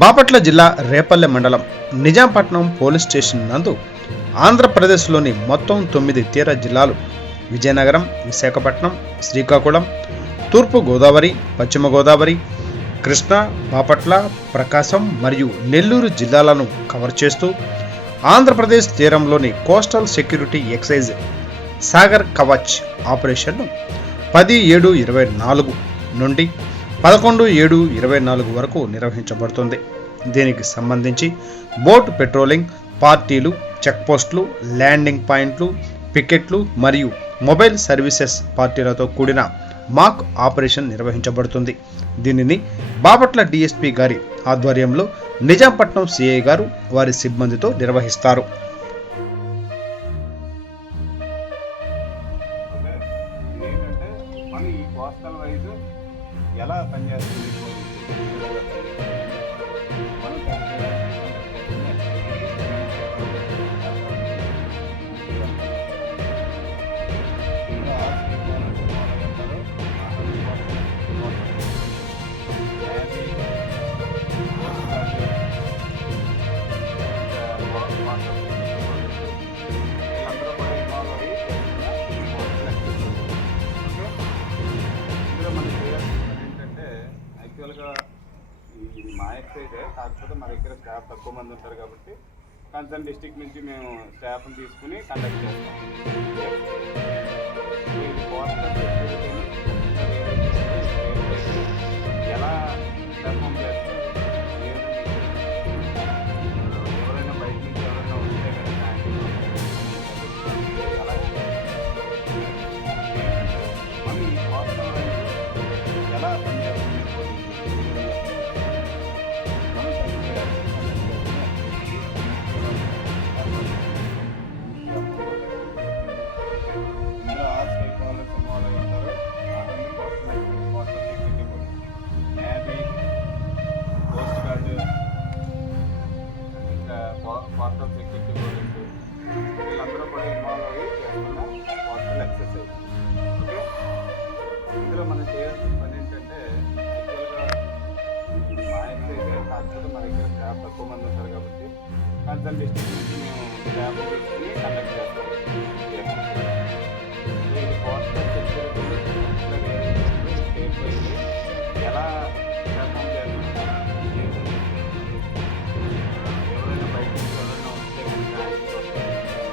బాపట్ల జిల్లా రేపల్లె మండలం Nizampatnam police station నందు ఆంధ్రప్రదేశ్లోని మొత్తం 9 తీర జిల్లాలు విజయనగరం, విశాఖపట్నం, శ్రీకాకుళం, తూర్పు గోదావరి, పశ్చిమ గోదావరి, కృష్ణా, బాపట్ల, ప్రకాశం మరియు నెల్లూరు జిల్లాలను కవర్ చేస్తూ ఆంధ్రప్రదేశ్ తీరంలోని coastal security excise Sagar Kavach ఆపరేషన్ను 10/7/24 నుండి 11/7/24 వరకు నిర్వహించబడుతుంది. దీనికి సంబంధించి బోట్ పెట్రోలింగ్, పార్టీలు, చెక్పోస్టులు, ల్యాండింగ్ పాయింట్లు, పికెట్లు మరియు మొబైల్ సర్వీసెస్ పార్టీలతో కూడిన మాక్ ఆపరేషన్ నిర్వహించబడుతుంది. దీనిని బాపట్ల డిఎస్పీ గారి ఆధ్వర్యంలో నిజాంపట్నం సిఐ గారు వారి సిబ్బందితో నిర్వహిస్తారు. ఎలా పనిచేస్తుంది ఇది మా ఎక్సైజే, కాకపోతే మా దగ్గర స్టాఫ్ తక్కువ మంది ఉంటారు కాబట్టి కన్సర్న్ డిస్ట్రిక్ట్ నుంచి మేము స్టాఫ్ని తీసుకుని కండక్ట్ చేస్తాం. ఇది కోస్టల్ సెక్యూరిటీని ఎలా పెర్ఫామ్ చేస్తారు, ఎవరైనా బయట నుంచి ఎవరైనా వస్తే కనుక ఎలా మనం ఈ కోస్టల్ ఎలా పనిచేస్తుంది కోస్టల్ సెక్యూరిటీ పోలీసు వీళ్ళందరూ కూడా ఇన్వాల్వ్ అయ్యి చేస్తున్న కోస్టల్ ఎక్సర్సైజ్. ఓకే, ఇందులో మనం చేయాల్సిన పని ఏంటంటే యాక్చువల్గా మా ఎక్సైజ్, కాకపోతే మా దగ్గర స్టాఫ్ తక్కువ మంది ఉంటారు కాబట్టి కన్సర్న్ డిస్ట్రిక్ట్ నుంచి మేము స్టాఫ్ తీసుకుని కండక్ట్ చేస్తాం.